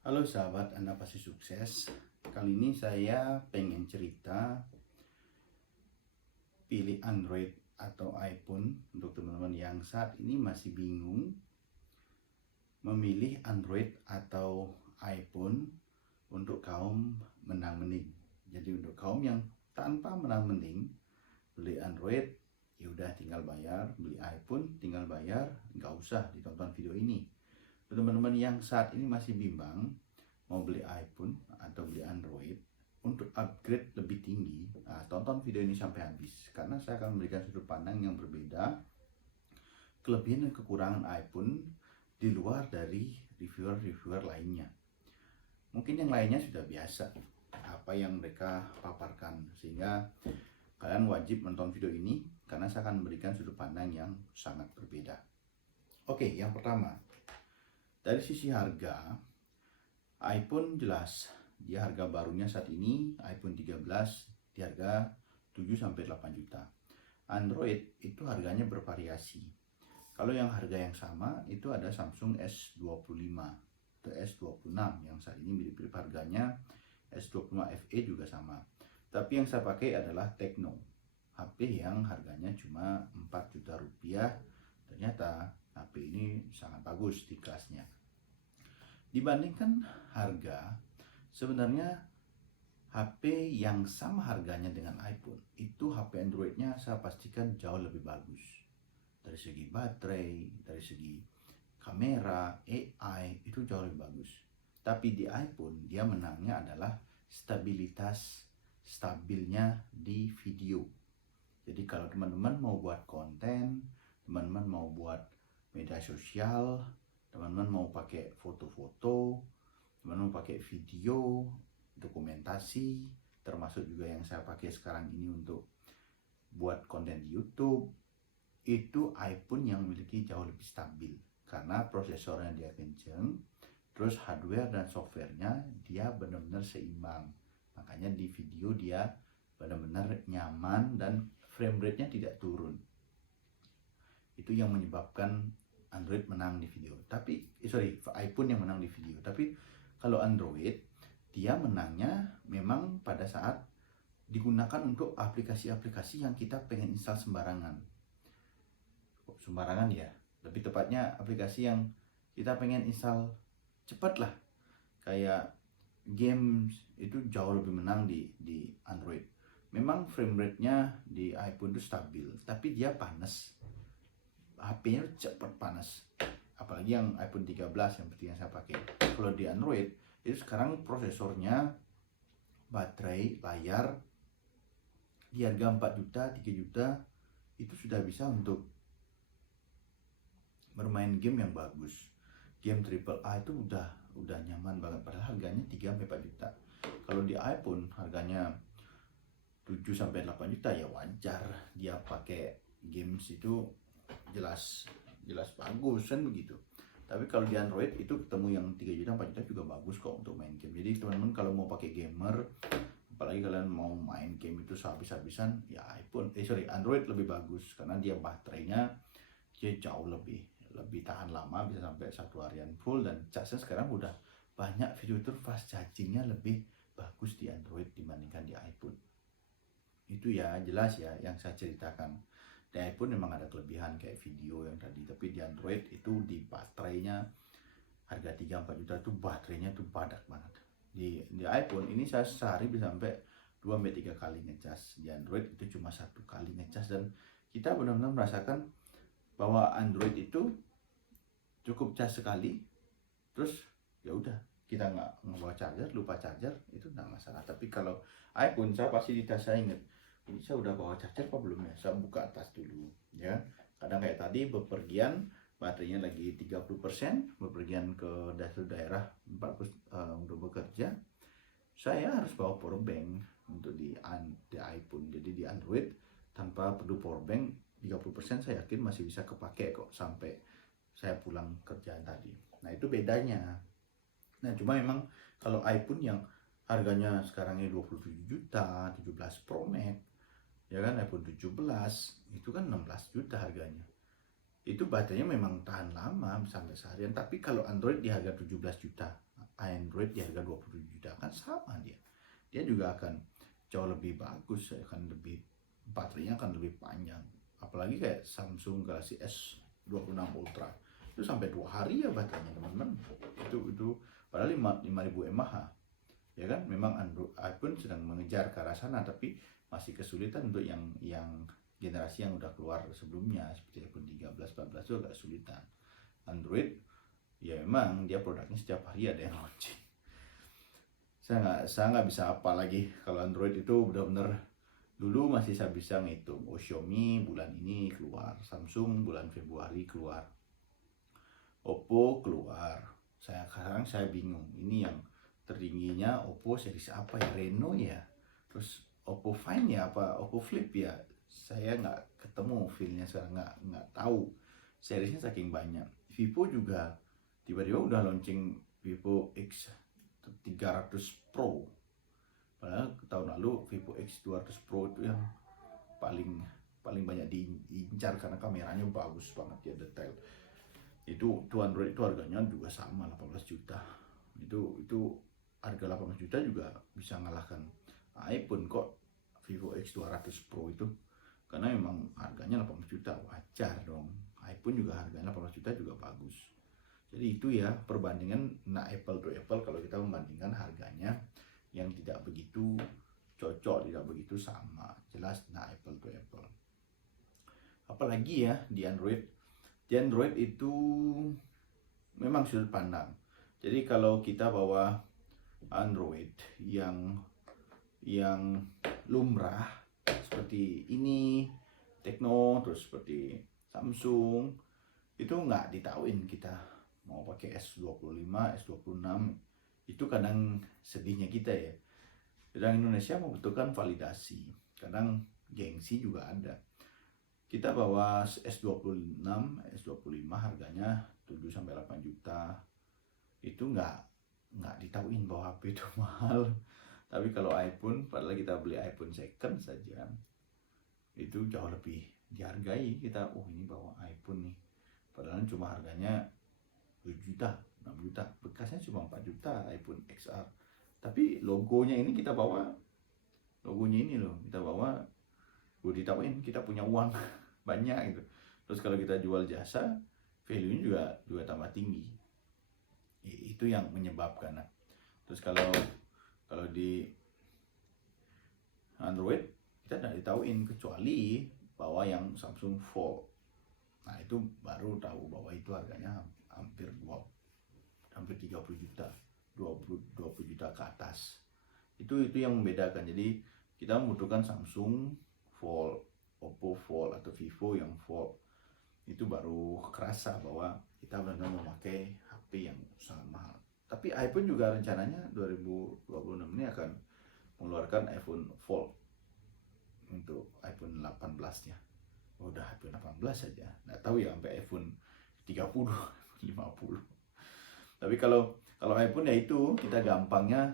Halo sahabat, Anda pasti sukses. Kali ini saya pengen cerita pilih Android atau iPhone untuk teman-teman yang saat ini masih bingung memilih Android atau iPhone untuk kaum menang-mending. Jadi untuk kaum yang tanpa menang-mending, beli Android ya udah tinggal bayar, beli iPhone tinggal bayar, nggak usah ditonton video ini. Teman-teman yang saat ini masih bimbang mau beli iPhone atau beli Android untuk upgrade lebih tinggi, nah, tonton video ini sampai habis karena saya akan memberikan sudut pandang yang berbeda, kelebihan dan kekurangan iPhone di luar dari reviewer-reviewer lainnya. Mungkin yang lainnya sudah biasa apa yang mereka paparkan, sehingga kalian wajib menonton video ini karena saya akan memberikan sudut pandang yang sangat berbeda. Oke, yang pertama, dari sisi harga, iPhone jelas dia harga barunya saat ini iPhone 13 di harga 7-8 juta. Android itu harganya bervariasi. Kalau yang harga yang sama itu ada Samsung S25 atau S26 yang saat ini mirip-mirip harganya. S25 FE juga sama. Tapi yang saya pakai adalah Tecno, HP yang harganya cuma 4 juta rupiah. Ternyata HP ini sangat bagus di kelasnya. Dibandingkan harga, sebenarnya HP yang sama harganya dengan iPhone itu HP Androidnya saya pastikan jauh lebih bagus dari segi baterai, dari segi kamera, AI itu jauh lebih bagus. Tapi di iPhone dia menangnya adalah stabilnya di video. Jadi kalau teman-teman mau buat konten, teman-teman mau buat media sosial, teman-teman mau pakai foto-foto, teman-teman mau pakai video, dokumentasi, termasuk juga yang saya pakai sekarang ini untuk buat konten di YouTube, itu iPhone yang memiliki jauh lebih stabil karena prosesornya dia kenceng, terus hardware dan softwarenya dia benar-benar seimbang. Makanya di video dia benar-benar nyaman dan frame rate-nya tidak turun. Itu yang menyebabkan Android menang di video. iPhone yang menang di video. Tapi kalau Android dia menangnya memang pada saat digunakan untuk aplikasi-aplikasi yang kita pengen install sembarangan. Sembarangan ya, lebih tepatnya aplikasi yang kita pengen install cepat lah. Kayak games itu jauh lebih menang di Android. Memang frame rate-nya di iPhone itu stabil, tapi dia panas. HP-nya cepat panas, apalagi yang iPhone 13 yang seperti yang saya pakai. Kalau di Android itu sekarang prosesornya, baterai, layar di harga 4 juta, 3 juta itu sudah bisa untuk bermain game yang bagus. Game AAA itu udah nyaman banget, padahal harganya 3-4 juta. Kalau di iPhone harganya 7-8 juta ya wajar dia pakai games itu jelas bagus kan begitu. Tapi kalau di Android itu ketemu yang 3 juta 4 juta juga bagus kok untuk main game. Jadi teman-teman kalau mau pakai gamer, apalagi kalian mau main game itu habis-habisan, ya Android lebih bagus karena dia baterainya dia jauh lebih tahan lama, bisa sampai 1 harian full, dan casnya sekarang udah banyak fitur fast chargingnya lebih bagus di Android dibandingkan di iPhone. Itu ya jelas ya yang saya ceritakan. Di iPhone memang ada kelebihan kayak video yang tadi, tapi di Android itu di baterainya harga 3-4 juta itu baterainya tuh padat banget. Di iPhone ini saya sehari bisa sampai 2-3 kali ngecas. Di Android itu cuma 1 kali ngecas, dan kita benar-benar merasakan bahwa Android itu cukup cas sekali, terus ya udah kita nggak membawa charger, lupa charger, itu nggak masalah. Tapi kalau iPhone saya pasti di tas saya inget, ini saya udah bawa charger apa belum ya, saya buka tas dulu ya. Kadang kayak tadi bepergian baterainya lagi 30%, bepergian ke daerah 40 untuk bekerja, saya harus bawa power bank untuk di iPhone. Jadi di Android tanpa perlu power bank 30% saya yakin masih bisa kepake kok sampai saya pulang kerjaan tadi. Nah itu bedanya. Nah cuma memang kalau iPhone yang harganya sekarang ini 27 juta, 17 Pro Max, ya kan, iPhone 17 itu kan 16 juta harganya. Itu baterainya memang tahan lama sampai seharian. Tapi kalau Android di harga 17 juta, Android di harga 27 juta kan sama dia juga akan jauh lebih bagus, akan lebih, baterainya akan lebih panjang. Apalagi kayak Samsung Galaxy S26 Ultra itu sampai 2 hari ya baterainya teman-teman. Itu padahal 5000 mAh ya kan. Memang iPhone sedang mengejar ke arah sana, tapi masih kesulitan untuk yang generasi yang udah keluar sebelumnya seperti iPhone 13, 14 itu agak kesulitan. Android ya memang dia produknya setiap hari ada yang launching. Saya nggak bisa apa lagi kalau Android itu benar-benar. Dulu masih saya bisa ngitung, Xiaomi bulan ini keluar, Samsung bulan Februari keluar, Oppo keluar. Sekarang saya bingung, ini yang tertingginya Oppo series apa ya, Reno ya, terus Oppo Find ya, apa Oppo Flip ya, saya nggak ketemu feelnya sekarang, nggak tahu seriesnya saking banyak. Vivo juga tiba-tiba udah launching Vivo X 300 Pro, padahal tahun lalu Vivo X 200 Pro itu yang paling banyak diincar karena kameranya bagus banget ya, detail. Itu Android itu harganya juga sama 18 juta. Itu harga 18 juta juga bisa ngalahkan iPhone kok, Vivo X 200 Pro itu, karena memang harganya 18 juta, wajar dong. iPhone juga harganya 18 juta juga bagus. Jadi itu ya perbandingan, apple to apple kalau kita membandingkan harganya yang tidak begitu cocok, tidak begitu sama, jelas apple to apple. Apalagi ya di Android itu memang sudut pandang. Jadi kalau kita bawa Android yang lumrah seperti ini, Tecno, terus seperti Samsung, itu nggak ditauin kita mau pakai S25, S26. Itu kadang sedihnya kita ya. Kadang Indonesia membutuhkan validasi, kadang gengsi juga ada. Kita bawa S26, S25 harganya 7-8 juta. Itu nggak ditauin bahwa HP itu mahal. Tapi kalau iPhone, padahal kita beli iPhone second saja, itu jauh lebih dihargai. Kita, ini bawa iPhone nih, padahal cuma harganya 7 juta, 6 juta, bekasnya cuma 4 juta iPhone XR. Tapi logonya ini kita bawa, gue ditauin kita punya uang banyak gitu. Terus kalau kita jual jasa, value-nya juga tambah tinggi. Itu yang menyebabkan. Terus kalau di Android kita tidak ditauin kecuali bawa yang Samsung Fold. Nah itu baru tahu bahwa itu harganya hampir 30 juta, 20 juta ke atas. Itu yang membedakan. Jadi kita membutuhkan Samsung Fold, Oppo Fold, atau Vivo yang Fold. Itu baru kerasa bahwa kita benar-benar memakai HP yang sangat mahal. Tapi iPhone juga rencananya 2026 ini akan mengeluarkan iPhone Fold untuk iPhone 18-nya. Udah iPhone 18 saja, nggak tahu ya sampai iPhone 30, 50. Tapi kalau iPhone ya itu kita gampangnya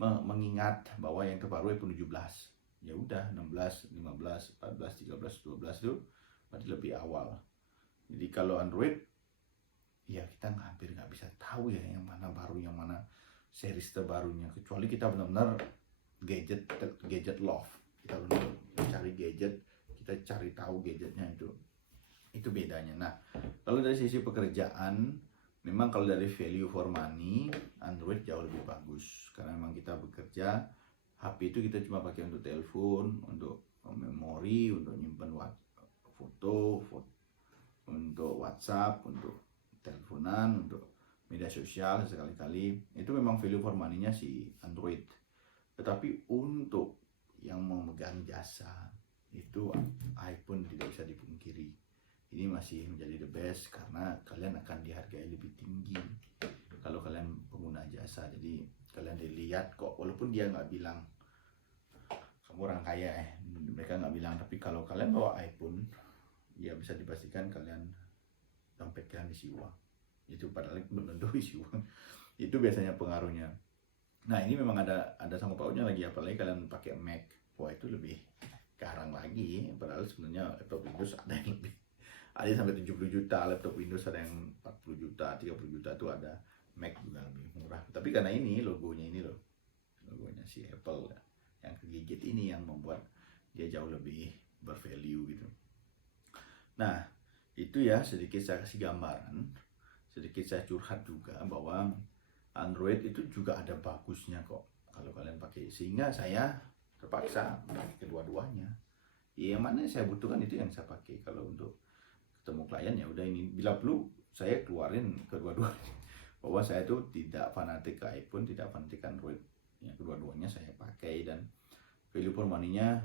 mengingat bahwa yang terbaru iPhone 17. Ya udah 16, 15, 14, 13, 12 itu berarti lebih awal. Jadi kalau Android ya kita hampir nggak bisa tahu ya yang mana baru, yang mana series terbarunya, kecuali kita benar-benar gadget love. Kita benar-benar cari gadget, kita cari tahu gadgetnya, itu bedanya. Nah kalau dari sisi pekerjaan, memang kalau dari value for money, Android jauh lebih bagus. Karena memang kita bekerja, HP itu kita cuma pakai untuk telepon, untuk memori, untuk nyimpan foto, untuk WhatsApp, untuk teleponan, untuk media sosial sekali-kali. Itu memang value for money-nya si Android. Tetapi untuk yang memegang jasa, itu iPhone tidak bisa dipungkiri. Ini masih menjadi the best karena kalian akan dihargai lebih tinggi kalau kalian pengguna jasa. Jadi kalian dilihat kok, walaupun dia nggak bilang kamu orang kaya mereka nggak bilang, tapi kalau kalian bawa iPhone ya bisa dipastikan kalian dompet kalian isi uang. Itu padahal belum tentu isi uang. Itu biasanya pengaruhnya. Nah ini memang ada sangkut pautnya lagi, apalagi kalian pakai Mac. Wah itu lebih garang lagi. Padahal sebenarnya laptop Windows ada yang lebih, ada sampai 70 juta laptop Windows, ada yang 40 juta, 30 juta itu ada. Mac juga lebih murah. Tapi karena ini logonya ini loh, logonya si Apple yang kegigit ini yang membuat dia jauh lebih bervalue gitu. Nah, itu ya sedikit saya kasih gambaran, sedikit saya curhat juga bahwa Android itu juga ada bagusnya kok kalau kalian pakai, sehingga saya terpaksa pakai kedua-duanya. Yang mana saya butuhkan itu yang saya pakai. Kalau untuk ketemu klien ya udah ini, bila perlu saya keluarin kedua-duanya. Bahwa saya itu tidak fanatik ke iPhone, tidak fanatik Android. Ya, kedua-duanya saya pakai dan value for money-nya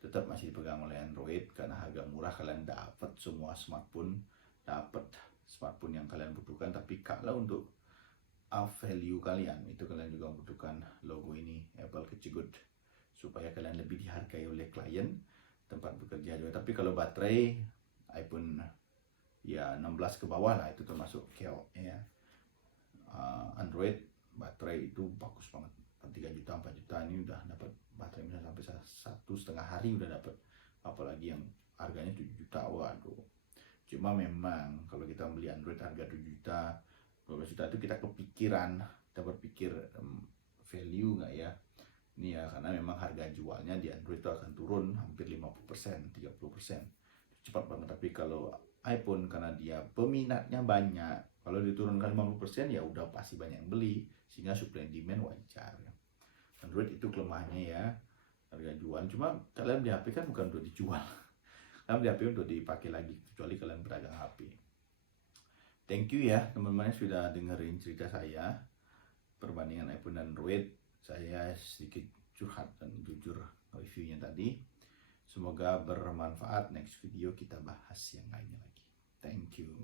tetap masih dipegang oleh Android karena harga murah, kalian dapat semua smartphone, dapat smartphone yang kalian butuhkan. Tapi kalau untuk value kalian itu kalian juga membutuhkan logo ini, Apple Kecigut, supaya kalian lebih dihargai oleh klien tempat bekerja juga. Tapi kalau baterai iPhone ya 16 ke bawah lah itu termasuk KO ya. Android baterai itu bagus banget, 3 juta 4 juta ini udah dapat baterai bisa sampai 1,5 hari udah dapat, apalagi yang harganya 7 juta. Waduh, cuma memang kalau kita beli Android harga 7 juta 12 juta itu kita kepikiran, kita berpikir value nggak ya ini ya, karena memang harga jualnya di Android itu akan turun hampir 50%, 30% cepat banget. Tapi kalau iPhone karena dia peminatnya banyak, kalau diturunkan 50% ya udah pasti banyak yang beli, sehingga supply and demand wajar. Android itu kelemahannya ya, harga jual. Cuma kalian beli HP kan bukan untuk dijual, kalian beli HP untuk dipakai lagi, kecuali kalian pedagang HP. Thank you ya teman-teman yang sudah dengerin cerita saya perbandingan iPhone dan Android. Saya sedikit curhat dan jujur reviewnya tadi. Semoga bermanfaat. Next video kita bahas yang lainnya lagi. Thank you.